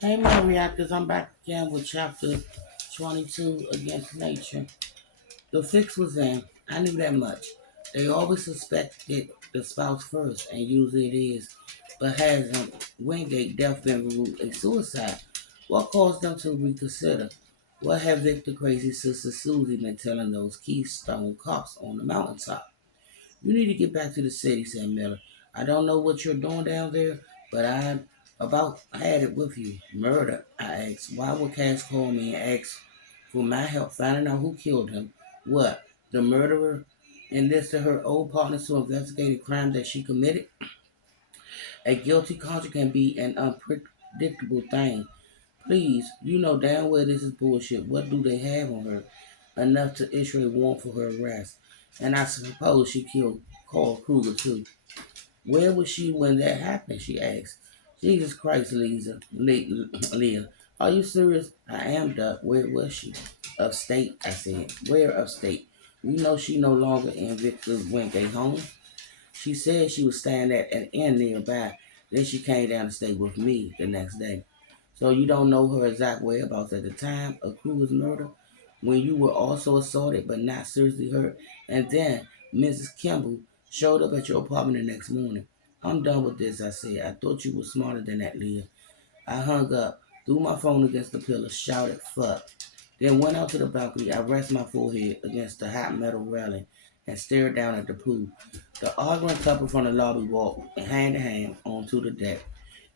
Hey, my reactors, I'm back again with chapter 22 Against Nature. The fix was in. I knew that much. They always suspected the spouse first, and usually it is. But hasn't Wingate death been ruled a suicide? What caused them to reconsider? What had Victor Crazy Sister Susie been telling those Keystone cops on the mountaintop? You need to get back to the city, said Miller. I don't know what you're doing down there, but I'm about had it with you. Murder, I asked. Why would Cass call me and ask for my help finding out who killed him? What? The murderer enlisted her old partners to investigate a crime that she committed? A guilty conscience can be an unpredictable thing. Please, you know damn well this is bullshit. What do they have on her? Enough to issue a warrant for her arrest. And I suppose she killed Carl Kruger too. Where was she when that happened? She asked. Jesus Christ, Leah. Are you serious? I am, Duck. Where was she? Upstate, I said. Where upstate? You know she no longer in Victor's Wingate home. She said she was staying at an inn nearby. Then she came down to stay with me the next day. So you don't know her exact whereabouts at the time of Kruger's murder, when you were also assaulted but not seriously hurt, and then Mrs. Kimball showed up at your apartment the next morning. I'm done with this, I said. I thought you were smarter than that, Leah. I hung up, threw my phone against the pillow, shouted, fuck. Then went out to the balcony. I rested my forehead against the hot metal railing and stared down at the pool. The arguing couple from the lobby walked hand in hand onto the deck.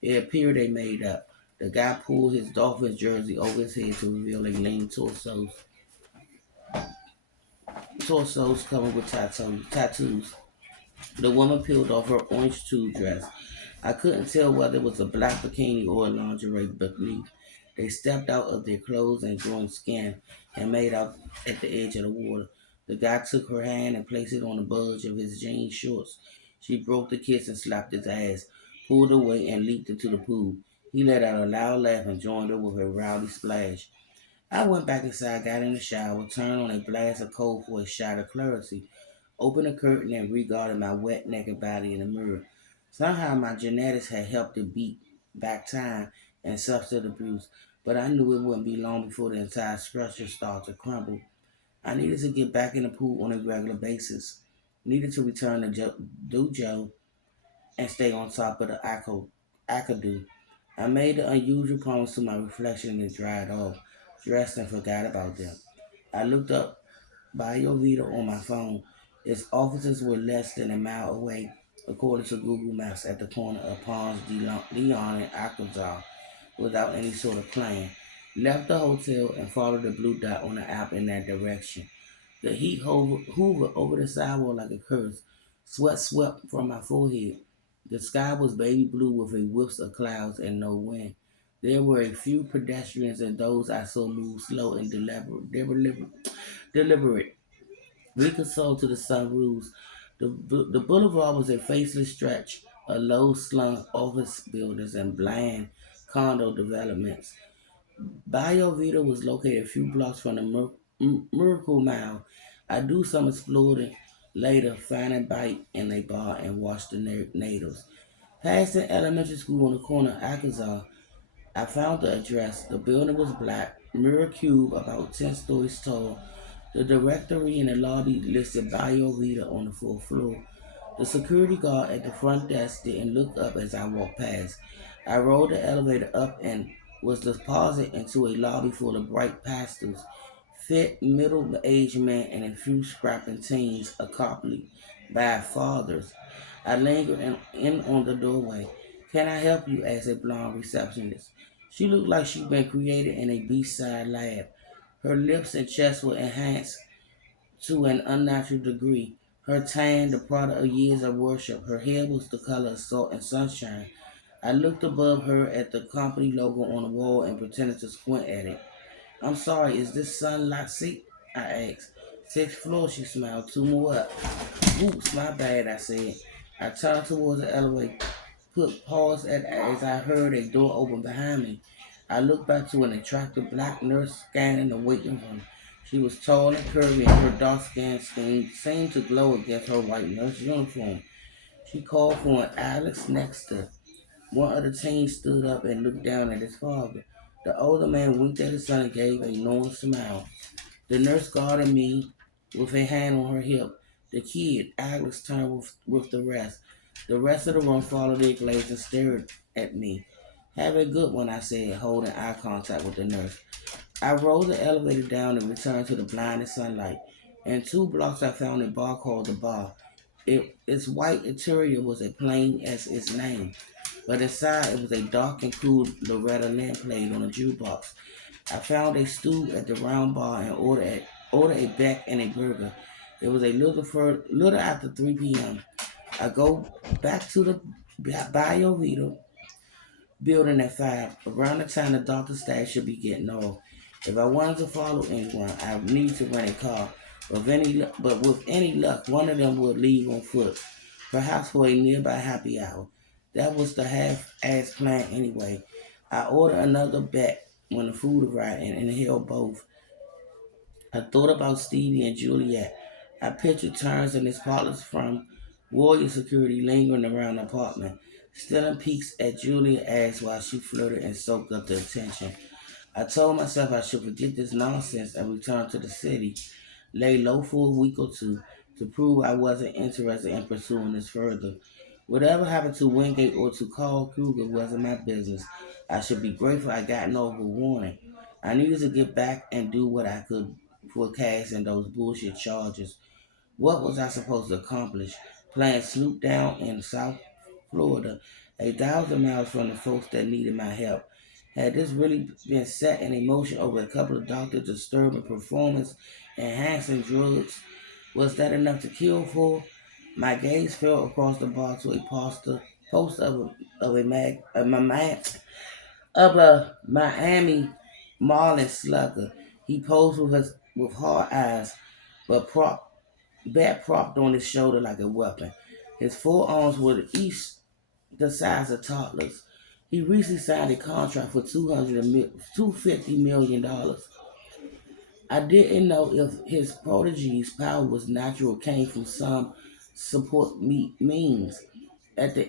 It appeared they made up. The guy pulled his Dolphins jersey over his head to reveal a lean torsos covered with tattoos. The woman peeled off her orange tube dress. I couldn't tell whether it was a black bikini or a lingerie beneath. They stepped out of their clothes and growing skin and made out at the edge of the water. The guy took her hand and placed it on the bulge of his jean shorts. She broke the kiss and slapped his ass, pulled away, and leaped into the pool. He let out a loud laugh and joined her with a rowdy splash. I went back inside, got in the shower, turned on a blast of cold for a shot of clarity, opened the curtain, and regarded my wet, naked body in the mirror. Somehow my genetics had helped to beat back time and substance abuse, but I knew it wouldn't be long before the entire structure started to crumble. I needed to get back in the pool on a regular basis, needed to return to dojo and stay on top of the Akadu. I made the unusual promise to my reflection and dried off, dressed and forgot about them. I looked up BioVita on my phone. Its offices were less than a mile away, according to Google Maps, at the corner of Palms de Leon and Arkansas, without any sort of plan. Left the hotel and followed the blue dot on the app in that direction. The heat hoovered over the sidewalk like a curse. Sweat swept from my forehead. The sky was baby blue with a whiffs of clouds and no wind. There were a few pedestrians and those I saw move slow and deliberate. Reconciled to the sunroofs. The boulevard was a faceless stretch of low slung office buildings and bland condo developments. Bio Vita was located a few blocks from the Miracle Mile. I do some exploring later, find a bite in a bar and watch the natives. Past the elementary school on the corner of Arkansas, I found the address. The building was black, mirror cube about 10 stories tall. The directory in the lobby listed Bio Vita on the fourth floor. The security guard at the front desk didn't look up as I walked past. I rode the elevator up and was deposited into a lobby full of bright pastels, fit middle-aged men and a few scrapping teens accompanied by fathers. I lingered in on the doorway. Can I help you? Asked a blonde receptionist. She looked like she'd been created in a beachside lab. Her lips and chest were enhanced to an unnatural degree. Her tan, the product of years of worship. Her hair was the color of salt and sunshine. I looked above her at the company logo on the wall and pretended to squint at it. I'm sorry, is this Sunlight seat? I asked. Sixth floor, she smiled. Two more up. Oops, my bad, I said. I turned towards the elevator, put pause as I heard a door open behind me. I looked back to an attractive black nurse scanning the waiting room. She was tall and curvy, and her dark skin seemed to glow against her white nurse uniform. She called for an Alex Nexter. One of the teens stood up and looked down at his father. The older man winked at his son and gave a knowing smile. The nurse guarded me with a hand on her hip. The kid, Agnes, turned with the rest. The rest of the room followed their gaze and stared at me. Have a good one, I said, holding eye contact with the nurse. I rode the elevator down and returned to the blinding sunlight. In 2 blocks, I found a bar called the Bar. Its white interior was as plain as its name, but inside it was a dark and cool Loretta Lynn played on a jukebox. I found a stool at the round bar and ordered a beck and a burger. It was a little after 3 p.m. I go back to the Bio Vita building at 5. Around the time the doctor's staff should be getting off. If I wanted to follow anyone, I would need to rent a car. But with any luck, one of them would leave on foot, perhaps for a nearby happy hour. That was the half-ass plan anyway. I ordered another bet when the food arrived and inhaled both. I thought about Stevie and Juliet. I pictured Terrence and his partners from Warrior Security lingering around the apartment, stealing peeks at Juliet's ass while she flirted and soaked up the attention. I told myself I should forget this nonsense and return to the city, lay low for a week or two to prove I wasn't interested in pursuing this further. Whatever happened to Wingate or to Carl Kruger wasn't my business. I should be grateful I got no warning. I needed to get back and do what I could for casting those bullshit charges. What was I supposed to accomplish? Playing Snoop down in South Florida, 1,000 miles from the folks that needed my help. Had this really been set in motion over a couple of doctors disturbing performance enhancing drugs? Was that enough to kill for? My gaze fell across the bar to a poster of a Miami Marlin slugger. He posed with hard eyes, but bat propped on his shoulder like a weapon. His forearms were each the size of toddlers. He recently signed a contract for $250 million. I didn't know if his protege's power was natural or came from some support means. At the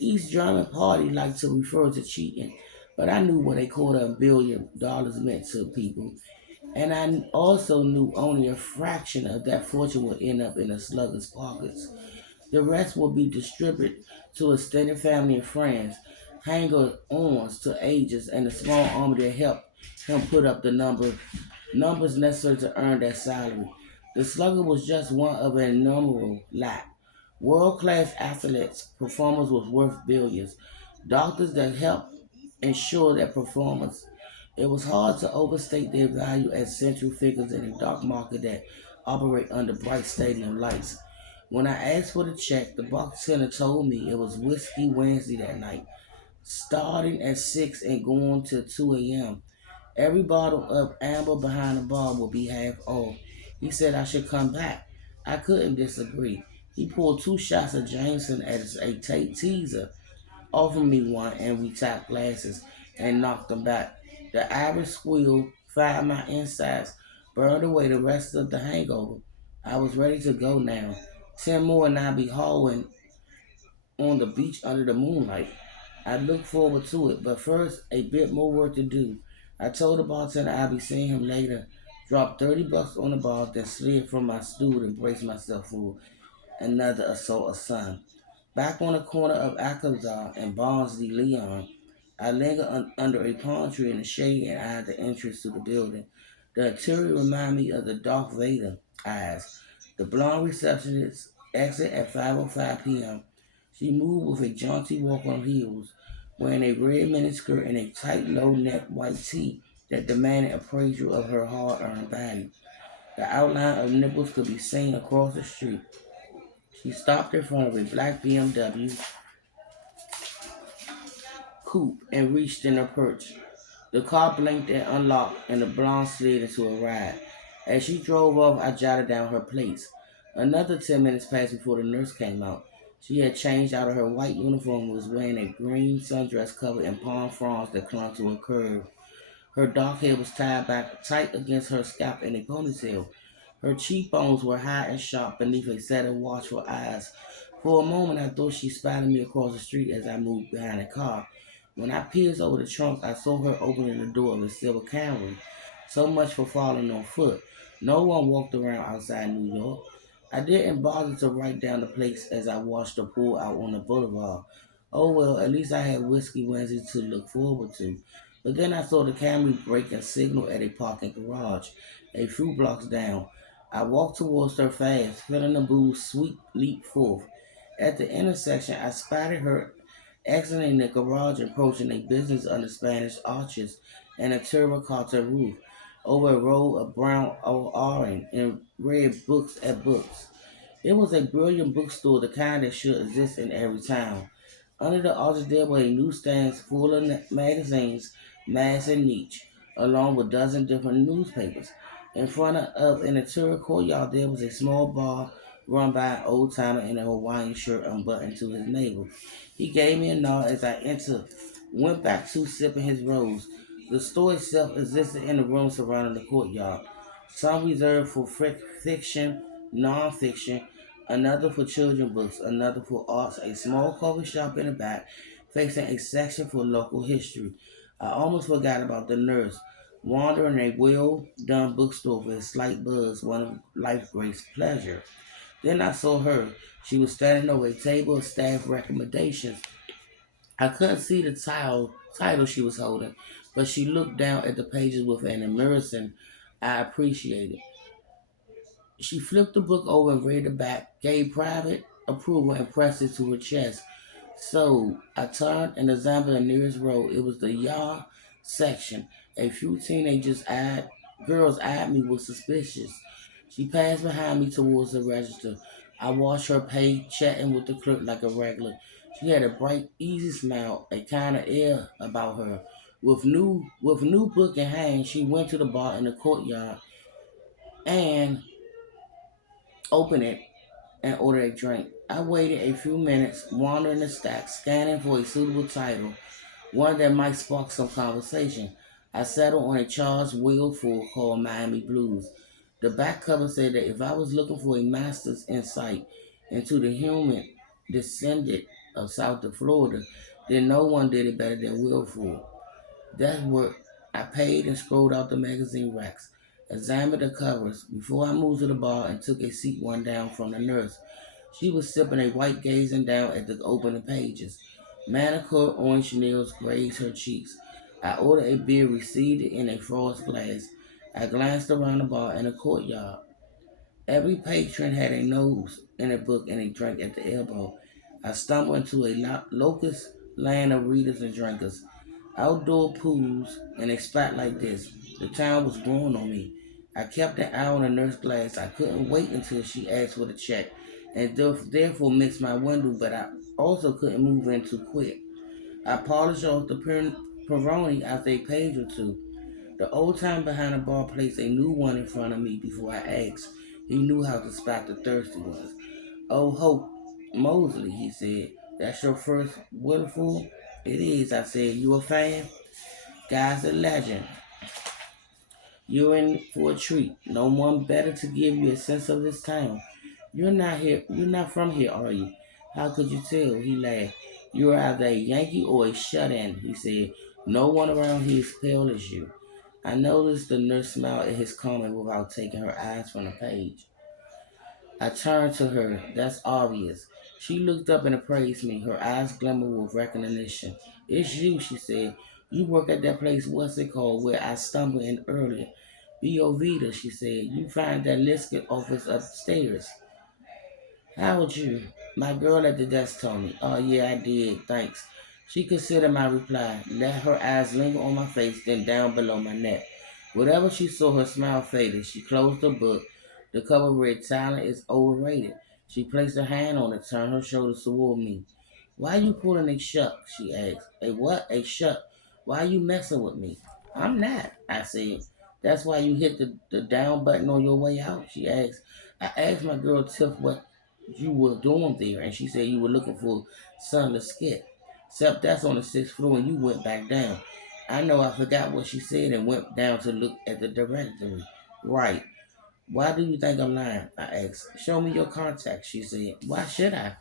East German party liked to refer to cheating, but I knew what $250 million meant to people, and I also knew only a fraction of that fortune would end up in the slugger's pockets. The rest will be distributed to extended family and friends, hanger-ons to agents, and the small army that helped him put up the numbers necessary to earn that salary. The slugger was just one of an innumerable lot. World-class athletes, performers was worth billions. Doctors that helped ensure their performance. It was hard to overstate their value as central figures in a dark market that operate under bright stadium lights. When I asked for the check, the bartender told me it was Whiskey Wednesday that night, starting at 6 and going till 2 a.m. Every bottle of amber behind the bar will be half off. He said I should come back. I couldn't disagree. He poured 2 shots of Jameson as a teaser, offered me one, and we tapped glasses and knocked them back. The Irish squeal fired my insides, burned away the rest of the hangover. I was ready to go now. 10 more and I'd be hauling on the beach under the moonlight. I look forward to it, but first, a bit more work to do. I told the bartender I'd be seeing him later, dropped $30 on the bar, then slid from my stool and braced myself for another assault of sun. Back on the corner of Alcazar and Barnes de Leon, I lingered under a palm tree in the shade and eyed the entrance to the building. The interior reminded me of the Darth Vader eyes. The blonde receptionist exit at 5:05 p.m. She moved with a jaunty walk on heels, wearing a red miniskirt and a tight low-neck white tee that demanded appraisal of her hard-earned body. The outline of nipples could be seen across the street. She stopped in front of a black BMW coupe and reached in her perch. The car blinked and unlocked, and the blonde slid into a ride. As she drove off, I jotted down her plates. Another 10 minutes passed before the nurse came out. She had changed out of her white uniform and was wearing a green sundress covered in palm fronds that clung to her curve. Her dark hair was tied back tight against her scalp in a ponytail. Her cheekbones were high and sharp beneath a set of watchful eyes. For a moment, I thought she spotted me across the street as I moved behind the car. When I peered over the trunk, I saw her opening the door of a silver Camry. So much for falling on foot. No one walked around outside New York. I didn't bother to write down the place as I watched her pull out on the boulevard. Oh well, at least I had Whiskey Wednesday to look forward to. But then I saw the Camry brake and signal at a parking garage, a few blocks down. I walked towards her fast, feeling the booze sweep leap forth. At the intersection, I spotted her exiting the garage, approaching a business under Spanish arches and a terracotta roof, over a row of brown awning and read books at books. It was a brilliant bookstore, the kind that should exist in every town. Under the arches there were newsstands full of magazines, Mass and Nietzsche, along with a dozen different newspapers. In front of an interior courtyard there was a small bar run by an old timer in a Hawaiian shirt unbuttoned to his navel. He gave me a nod as I entered, went back to sipping his rose. The store itself existed in the rooms surrounding the courtyard, some reserved for fiction, non-fiction, another for children books, another for arts, a small coffee shop in the back facing a section for local history. I almost forgot about the nurse, wandering a well-done bookstore with a slight buzz, one of life's great pleasure. Then I saw her. She was standing over a table of staff recommendations. I couldn't see the title she was holding, but she looked down at the pages with an immersion I appreciated. She flipped the book over and read the back, gave private approval, and pressed it to her chest. So I turned and examined the nearest row. It was the Yah section. A few girls eyed me with suspicion. She passed behind me towards the register. I watched her pay, chatting with the clerk like a regular. She had a bright, easy smile, a kind of air about her. With new book in hand, she went to the bar in the courtyard and opened it and ordered a drink. I waited a few minutes, wandering the stack, scanning for a suitable title, one that might spark some conversation. I settled on a Charles Willful called Miami Blues. The back cover said that if I was looking for a master's insight into the human descendant of South of Florida, then no one did it better than Willful. That's what I paid and scrolled out the magazine racks, examined the covers before I moved to the bar and took a seat one down from the nurse. She was sipping a white, gazing down at the opening pages. Manicured orange nails grazed her cheeks. I ordered a beer received in a frost glass. I glanced around the bar and the courtyard. Every patron had a nose in a book and a drink at the elbow. I stumbled into a locust land of readers and drinkers, outdoor pools, and a spot like this. The town was growing on me. I kept an eye on the nurse glass. I couldn't wait until she asked for the check, and therefore missed my window, but I also couldn't move in too quick. I polished off the Peroni after a page or two. The old time behind the bar placed a new one in front of me before I asked. He knew how to spot the thirsty ones. Oh, Hope Mosley, he said. That's your first waterfall? It is, I said. You a fan? Guy's a legend. You're in for a treat. No one better to give you a sense of this town. You're not from here, are you? How could you tell? He laughed. You're either a Yankee or a shut-in, he said. No one around here is pale as you. I noticed the nurse smiled at his comment without taking her eyes from the page. I turned to her. That's obvious. She looked up and appraised me. Her eyes glimmered with recognition. It's you, she said. You work at that place, what's it called, where I stumbled in earlier. Bio Vita, she said. You find that Liskett office upstairs. How would you? My girl at the desk told me. Oh, yeah, I did. Thanks. She considered my reply, let her eyes linger on my face, then down below my neck. Whatever she saw, her smile faded. She closed the book. The cover read, Talent is overrated. She placed her hand on it, turned her shoulders toward me. Why you pulling a shuck? She asked. A what? A shuck. Why you messing with me? I'm not, I said. That's why you hit the down button on your way out, she asked. I asked my girl Tiff what you were doing there, and she said you were looking for Son Skit. Except that's on the sixth floor, and you went back down. I know I forgot what she said and went down to look at the directory. Right. Why do you think I'm lying? I asked. Show me your contacts, she said. Why should I?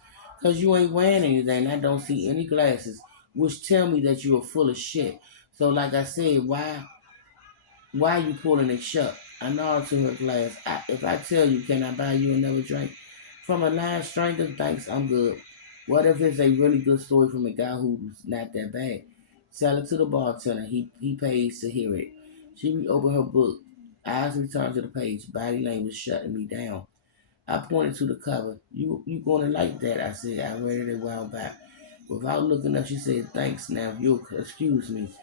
Because you ain't wearing anything. I don't see any glasses, which tell me that you are full of shit. So, like I said, why are you pulling it shut? I nod to her glass. If I tell you, can I buy you another drink? From a lying stranger, thanks, I'm good. What if it's a really good story from a guy who's not that bad? Sell it to the bartender. He pays to hear it. She reopened her book. Eyes returned to the page. Body language shutting me down. I pointed to the cover. You gonna like that? I said. I read it a while back. Without looking up, she said, "Thanks. Now, if you'll excuse me,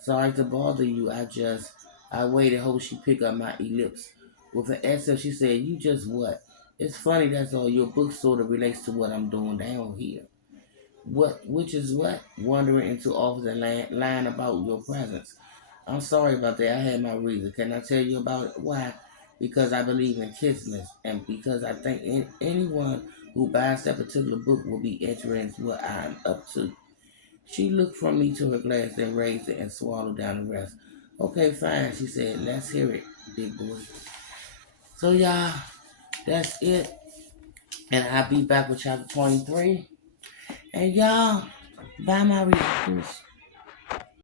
sorry to bother you. I waited. Hope she pick up my ellipse." With an exhale, she said, "You just what? It's funny. That's all. Your book sort of relates to what I'm doing down here. Which is what? Wandering into office and lying about your presence. I'm sorry about that. I had my reason. Can I tell you about it? Why? Because I believe in Kismet, and because I think anyone who buys that particular book will be interested in what I'm up to." She looked from me to her glass, then raised it and swallowed down the rest. "Okay, fine," she said. "Let's hear it, big boy." So, y'all, that's it. And I'll be back with chapter 23. And y'all, buy my readers.